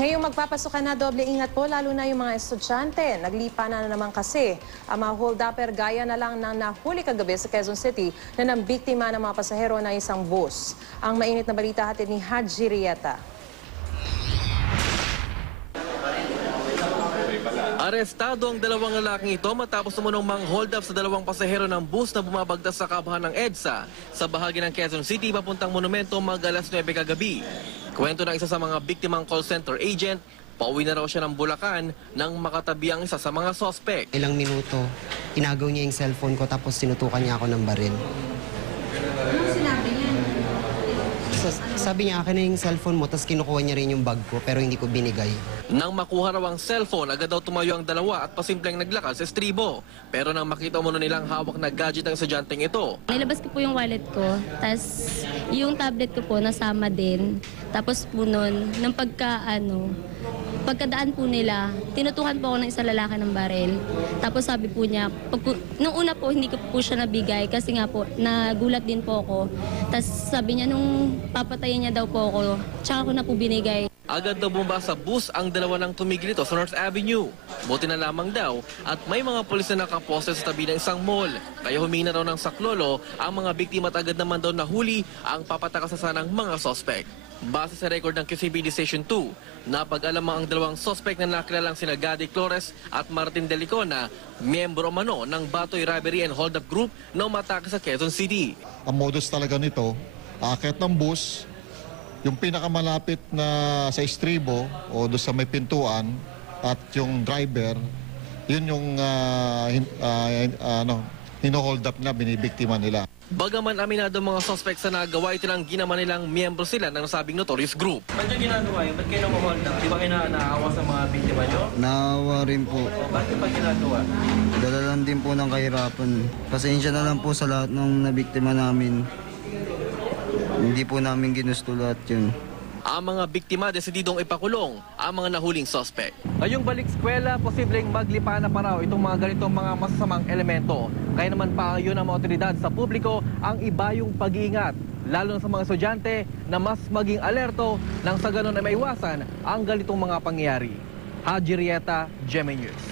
Ngayong magpapasukan na, doble ingat po, lalo na yung mga estudyante. Naglipa na naman kasi ang mga hold-upper gaya na lang ng nahuli kagabi sa Quezon City na nambiktima ng mga pasahero ng isang bus. Ang mainit na balita hatid ni Haji Rieta. Arestado ang dalawang lalaking ito matapos umunong mang-hold up sa dalawang pasahero ng bus na bumabagtas sa kabahan ng EDSA sa bahagi ng Quezon City papuntang monumento mag-alas 9 kagabi. Kwento ng isa sa mga biktimang call center agent, pauwi na raw siya ng Bulacan nang makatabi ang isa sa mga sospek. Ilang minuto, inagaw niya yung cellphone ko tapos sinutukan niya ako ng baril. Ano sinabi niya? Sabi niya, akin na yung cellphone mo, tapos kinukuha niya rin yung bag ko pero hindi ko binigay. Nang makuha raw ang cellphone, agad daw tumayo ang dalawa at pasimpleng naglakad sa estribo. Pero nang makita mo nilang hawak na gadget ng estudyanteng ito, nilabas ko po yung wallet ko, tapos yung tablet ko po nasama din. Tapos po nun, nang pagkadaan po nila, tinutukan po ako ng isang lalaki ng baril. Tapos sabi po niya, nung una po hindi ko po siya nabigay kasi nga po nagulat din po ako. Tapos sabi niya nung papatayin niya daw po ako, tsaka ko na po binigay. agad daw bumaba sa bus ang dalawa ng tumigil ito sa North Avenue. Buti na lamang daw at may mga pulis na nakaposte sa tabi ng isang mall. Kaya humina raw ng saklolo ang mga biktima at agad naman daw nahuli ang papatakasasan ng mga sospek. Base sa record ng QCPD Station 2, napag-alamang ang dalawang sospek na nakilalang sina Gadi Flores at Martin Delicona, miyembro umano ng Batoy Robbery and Hold Up Group na umatake sa Quezon City. Ang modus talaga nito, aakyat ng bus, yung pinakamalapit na sa estribo o doon sa may pintuan at yung driver, yun yung hino-hold up na binibiktima nila. Bagaman aminado mga suspect sa nagawa, itinanggi naman nilang miyembro sila ng nasabing notorious group. Ba't yung ginagawa yun? Ba't kayo nang-hold up? Di ba kayo naawa sa mga biktima nyo? Naawa rin po. Bakit pa ginagawa? Dala lang din po ng kahirapan. Pasensya na lang po sa lahat ng nabiktima namin. Hindi po namin ginusto lahat yun. Ang mga biktima desididong ipakulong ang mga nahuling suspect. Ngayong balik eskwela, posibleng maglipa na pa raw itong mga ganitong mga masasamang elemento. Kaya naman payo ng mga otoridad sa publiko ang iba yung pag-iingat, lalo na sa mga estudyante na mas maging alerto nang sa ganun ay maiwasan ang ganitong mga pangyayari. Haji Rieta, GMA News.